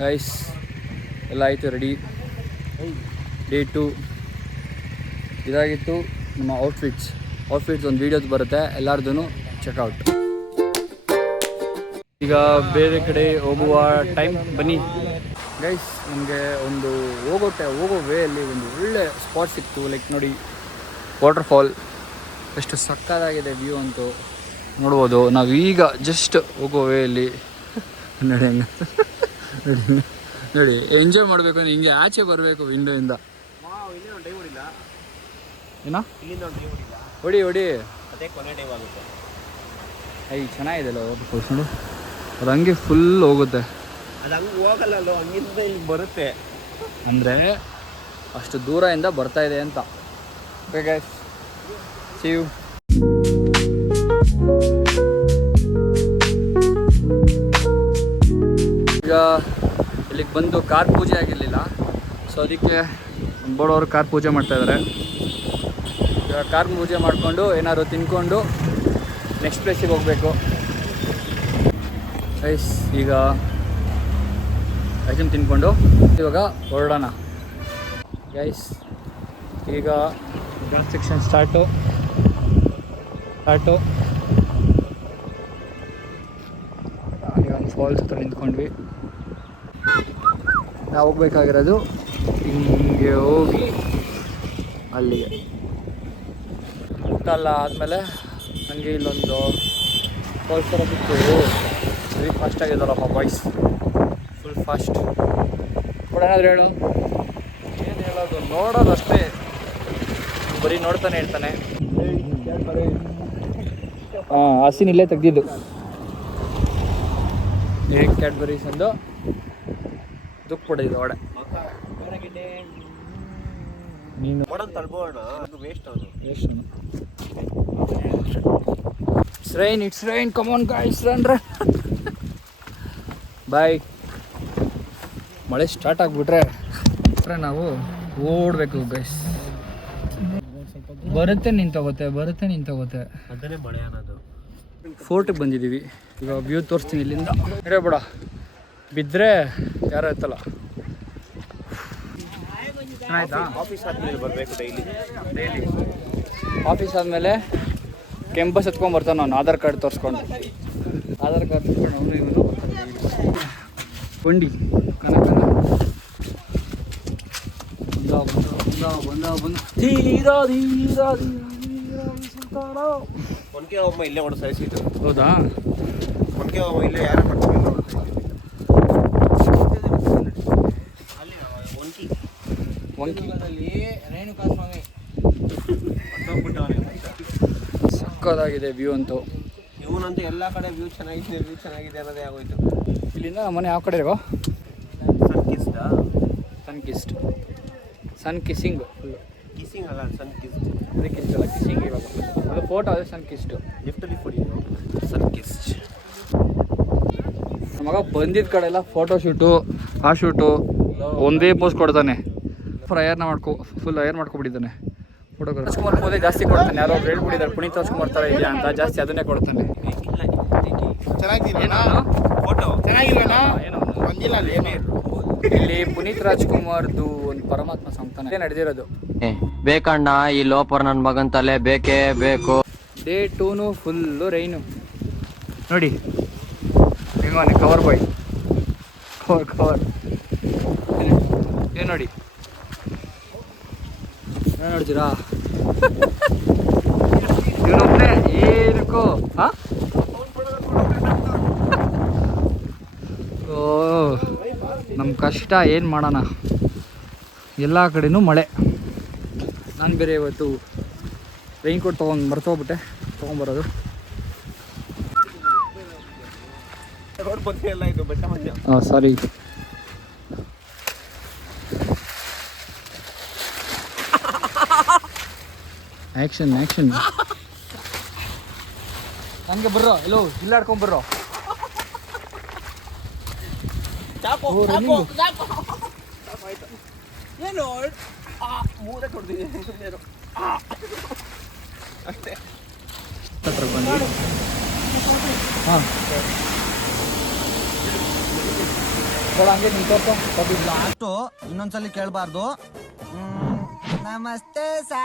Guys ಎಲ್ಲ ಆಯಿತು ready. Day 2 ಇದಾಗಿತ್ತು ನಮ್ಮ ಔಟ್ಫಿಟ್ಸ್ ಒಂದು ವೀಡಿಯೋದು ಬರುತ್ತೆ, ಎಲ್ಲರದೂ ಚೆಕ್ಔಟ್. ಈಗ ಬೇರೆ ಕಡೆ ಹೋಗುವ ಟೈಮ್ ಬನ್ನಿ ಗೈಸ್. ನಮಗೆ ಒಂದು ಹೋಗೋ ವೇಯಲ್ಲಿ ಒಂದು ಒಳ್ಳೆ ಸ್ಪಾಟ್ ಸಿಕ್ತು. ಲೈಕ್ ನೋಡಿ, ವಾಟರ್ಫಾಲ್ ಎಷ್ಟು ಸಕ್ಕತ್ತಾಗಿದೆ ವ್ಯೂ ಅಂತೂ ನೋಡ್ಬೋದು. ನಾವು ಈಗ ಜಸ್ಟ್ ಹೋಗೋ ವೇಯಲ್ಲಿ ನೋಡಿ ನೋಡಿ ಎಂಜಾಯ್ ಮಾಡಬೇಕು ಅಂದರೆ ಹಿಂಗೆ ಆಚೆ ಬರಬೇಕು ವಿಂಡೋಯಿಂದ. ಏನೋ ಹೊಡಿ ಅದೇ ಕೊನೆ ಟೈಮ್ ಆಗುತ್ತೆ. ಚೆನ್ನಾಗಿದೆ ಅಲ್ಲ ವಾಟರ್ಫಾಲ್ಸ್ ನೋಡು, ಅದು ಹಂಗೆ ಫುಲ್ ಹೋಗುತ್ತೆ. ಅದು ಹಂಗೆ ಹೋಗಲ್ಲ, ಹಂಗಿಂದ ಇಲ್ಲಿ ಬರುತ್ತೆ ಅಂದರೆ ಅಷ್ಟು ದೂರದಿಂದ ಬರ್ತಾ ಇದೆ ಅಂತ. Okay guys, see you. ಈಗ ಇಲ್ಲಿಗೆ ಬಂದು ಕಾರ್ ಪೂಜೆ ಆಗಿರಲಿಲ್ಲ, ಸೊ ಅದಕ್ಕೆ ಬೋಡೋರು ಕಾರ್ ಪೂಜೆ ಮಾಡ್ತಾಯಿದ್ದಾರೆ. ಈಗ ಕಾರ್ ಪೂಜೆ ಮಾಡಿಕೊಂಡು ಏನಾದ್ರು ತಿನ್ಕೊಂಡು ನೆಕ್ಸ್ಟ್ ಪ್ಲೇಸಿಗೆ ಹೋಗಬೇಕು ಗೈಸ್. ಈಗ ಐಟಮ್ ತಿನ್ಕೊಂಡು ಇವಾಗ ಹೊರಡೋಣ ಗೈಸ್. ಈಗ ಘಾಟ್ ಸೆಕ್ಷನ್ ಸ್ಟಾರ್ಟು. ಈಗ ಒಂದು ಫಾಲ್ಸ್ ಹತ್ರ ನಿಂತ್ಕೊಂಡ್ವಿ. ನಾವು ಹೋಗ್ಬೇಕಾಗಿರೋದು ಹಿಂಗೆ ಹೋಗಿ ಅಲ್ಲಿಗೆ. ಊಟ ಎಲ್ಲ ಆದಮೇಲೆ ನನಗೆ ಇಲ್ಲೊಂದು ಫಾಲ್ಸ್ ಥರ ಸಿಕ್ತು. ವೆರಿ ಫಾಸ್ಟ್ ಆಗಿದ್ದಾರಮ್ಮ ಬಾಯ್ಸ್, ಫುಲ್ ಫಾಸ್ಟ್. ಕೂಡ ಏನಾದರೂ ಹೇಳು. ಏನು ಹೇಳೋದು, ನೋಡೋದು ಅಷ್ಟೇ, ಬರೀ ನೋಡ್ತಾನೆ ಇರ್ತಾನೆ. ಹಾಂ, ಹಸಿನ ಇಲ್ಲೇ ತೆಗ್ದಿದ್ದು ಕ್ಯಾಡ್ಬರೀಸ್ ಅಂದು ದುಃಖ ಪಡೆದಿದ್ದು ಒಡೆ. ನೀನು it's rain come on guys, run boy. ಮಳೆ ಸ್ಟಾರ್ಟ್ ಆಗಿಬಿಟ್ರೆ ನಾವು ಓಡಬೇಕು ಗೈಸ್. ಬರುತ್ತೆ ನಿಂತೋಗುತ್ತೆ ಅದನ್ನೇ ಮಳೆ ಅನ್ನೋದು. ಫೋರ್ಟಿಗೆ ಬಂದಿದ್ದೀವಿ. ಈಗ ವ್ಯೂ ತೋರಿಸ್ತೀನಿ ಇಲ್ಲಿಂದ. ಬೇಡ ಬಿದ್ದರೆ ಯಾರು ಎತ್ತಲ್ಲ. ಆಯ್ತಾ, ಆಫೀಸ್ ಆದಮೇಲೆ ಬರಬೇಕು ಡೈಲಿ. ಆಫೀಸ್ ಆದಮೇಲೆ ಕೆಂಪಸ್ ಎತ್ಕೊಂಡ್ಬರ್ತಾನೆ ನಾನು, ಆಧಾರ್ ಕಾರ್ಡ್ ತೋರಿಸ್ಕೊಂಡು ಅವನು ಇವನು ಕೊಂಡಿ ಕನಕನ ಬಂದ ಧೀರಾ ಒನಕೆ ಒಮ್ಮ ಇಲ್ಲೇ ಹೊಡೆದು ಸಾಯಿಸಿದ್ದು. ಹೌದಾ? ಒನಕೆ ಒಮ್ಮ ಇಲ್ಲೇ ಯಾರು ಮಾಡ್ತಾರೆ ರೇಣುಕಾಸ್ವಾಮಿ ಸಕ್ಕದಾಗಿದೆ ವ್ಯೂ ಅಂತೂ. ಇವನಂತೂ ಎಲ್ಲ ಕಡೆ ವ್ಯೂ ಚೆನ್ನಾಗಿದೆ ಅನ್ನೋದೇ ಆಗೋಯ್ತು. ಇಲ್ಲಿಂದ ನಮ್ಮ ಮನೆ ಯಾವ ಕಡೆ ಇರೋ ಸನ್ ಕಿಸ್ಸಿಂಗ್ ಕಿಸ್ಸಿಂಗ್ ಅಲ್ಲ, ಸನ್ ಕಿಸ್ಟ್. ಅದೇ ಕಿಸ್ಟ್ ಅಲ್ಲ, ಕಿಸ್ಸಿಂಗ್. ಇವಾಗ ಅದು ಫೋಟೋ, ಅದು ಸನ್ ಕಿಸ್ಟ್. ಲಿಫ್ಟಲ್ಲಿ ಫುಡಿ ಸನ್ ಕಿಸ್ಟ್. ನಮ್ಮ ಮಗ ಬಂದಿದ್ದ ಕಡೆ ಎಲ್ಲ ಫೋಟೋ ಶೂಟು, ಆ ಶೂಟು ಒಂದೇ ಪೋಸ್ ಕೊಡ್ತಾನೆ. ಫುಲ್ ಅಯರ್ ಮಾಡ್ಕೊಬಿಟ್ಟಿದ್ದಾನೆ. ಫೋಟೋಗ್ರಾಫರ್ ರಾಜ್ಕುಮಾರ್ ಪೋದೆ ಜಾಸ್ತಿ ಕೊಡ್ತಾನೆ. ಯಾರೋ ಹೇಳ್ಬಿಟ್ಟಿದ್ದಾರೆ ಪುನೀತ್ ರಾಜ್ಕುಮಾರ್ ಥರ ಇದೆಯಾ ಅಂತ, ಜಾಸ್ತಿ ಅದನ್ನೇ ಕೊಡ್ತಾನೆ. ಇಲ್ಲಿ ಪುನೀತ್ ರಾಜ್ಕುಮಾರ್ದು ಒಂದು ಪರಮಾತ್ಮ ಸಂತಾನ ನಡೆದಿರೋದು. ಬೇಕಣ್ಣ ಈ ಲೋಪರ್ ನನ್ನ ಮಗನ್ ತಲೆ ಬೇಕೇ ಬೇಕು. ಡೇ 2 ಫುಲ್ಲು ರೈನು ನೋಡಿ. ಹೆಂಗೋನೆ ಕವರ್ ಬಾಯ್, ಕವರ್ ಏನು ನೋಡಿ, ಏನು ನೋಡ್ತೀರಾ? ಇವನೊಬ್ಬನೇ ಏನಕ್ಕೋ. ಹಾಂ, ಓ ನಮ್ಮ ಕಷ್ಟ ಏನು ಮಾಡೋಣ, ಎಲ್ಲ ಕಡೆನೂ ಮಳೆ. ನಾನು ಬೇರೆ ಇವತ್ತು ರೈನ್ ಕೋಟ್ ಮರ್ತೋಗ್ಬಿಟ್ಟೆ ತೊಗೊಂಬರೋದು. ಹಾಂ ಸಾರಿ. ಆ್ಯಕ್ಷನ್ ನನಗೆ ಬರ್ರೋ, ಎಲ್ಲೋ ಇಲ್ಲಾಡ್ಕೊಂಬರ್ರೋ. ಏನು ಮೂರೇ ಕೊಡ್ತೀನಿ ಅಷ್ಟೇ. ಹತ್ರ ಬಂದ್ವಿ. ಹಾಂ ಹಂಗೆ ನಿಂಗೆ ತೋರ್ಸೋ ಲಾಸ್ಟು ಇನ್ನೊಂದ್ಸಲಿ ಕೇಳಬಾರ್ದು. ನಮಸ್ತೆ ಸಾ